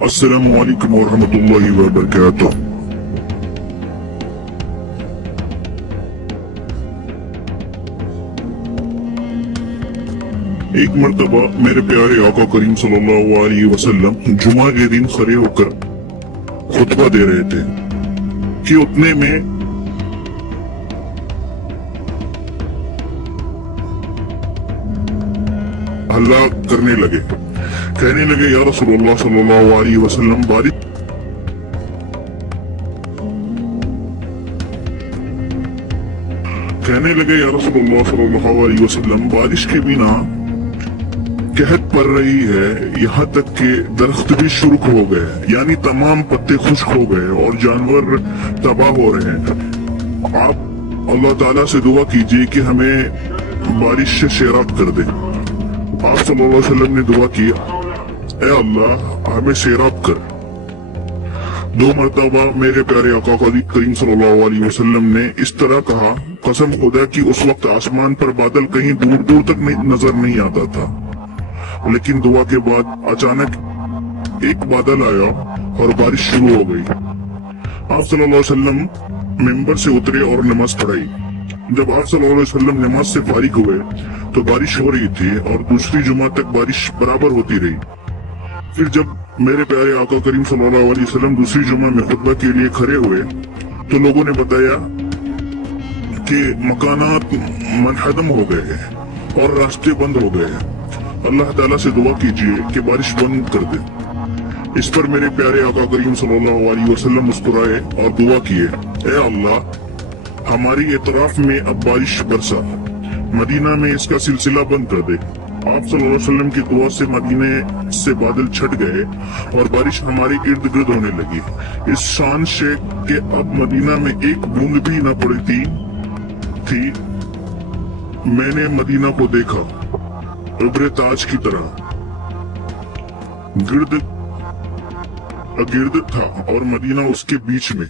السلام علیکم ورحمۃ اللہ وبرکاتہ۔ ایک مرتبہ میرے پیارے آقا کریم صلی اللہ علیہ وسلم جمعہ کے دن کھڑے ہو کر خطبہ دے رہے تھے کہ اتنے میں ہلہ کرنے لگے، کہنے لگے یا رسول اللہ صلی اللہ علیہ وسلم بارش کہنے لگے یا رسول اللہ صلی اللہ علیہ وسلم بارش کے بنا قحط پڑ رہی ہے، یہاں تک کہ درخت بھی شرخ ہو گئے، یعنی تمام پتے خشک ہو گئے اور جانور تباہ ہو رہے ہیں۔ آپ اللہ تعالیٰ سے دعا کیجئے کہ ہمیں بارش سے سیراب کر دے۔ آپ صلی اللہ علیہ وسلم نے دعا کی، اے اللہ ہمیں سیراب کر۔ 2 مرتبہ میرے پیارے آقا کریم صلی اللہ علیہ وسلم نے اس طرح کہا، قسم خدا کی اس وقت آسمان پر بادل کہیں دور دور تک نظر نہیں آتا تھا، لیکن دعا کے بعد اچانک ایک بادل آیا اور بارش شروع ہو گئی۔ آپ صلی اللہ علیہ وسلم ممبر سے اترے اور نماز پڑھائی۔ جب آپ صلی اللہ علیہ وسلم نماز سے فارغ ہوئے تو بارش ہو رہی تھی اور دوسری جمعہ تک بارش برابر ہوتی رہی۔ پھر جب میرے پیارے آقا کریم صلی اللہ علیہ وسلم دوسری جمعہ میں خطبہ کے لیے کھڑے ہوئے تو لوگوں نے بتایا کہ مکانات منہدم ہو گئے ہیں اور راستے بند ہو گئے ہیں، اللہ تعالیٰ سے دعا کیجئے کہ بارش بند کر دے۔ اس پر میرے پیارے آقا کریم صلی اللہ علیہ وسلم مسکرائے اور دعا کیے، اے اللہ ہماری اطراف میں اب بارش برسا، مدینہ میں اس کا سلسلہ بند کر دے۔ آپ صلی اللہ علیہ وسلم کی دعا سے مدینے سے بادل چھٹ گئے اور بارش ہمارے ارد گرد ہونے لگی، اس شان سے کہ اب مدینہ میں ایک بوند بھی نہ پڑتی تھی۔ میں نے مدینہ کو دیکھا ابر تاج کی طرح گرد تھا اور مدینہ اس کے بیچ میں۔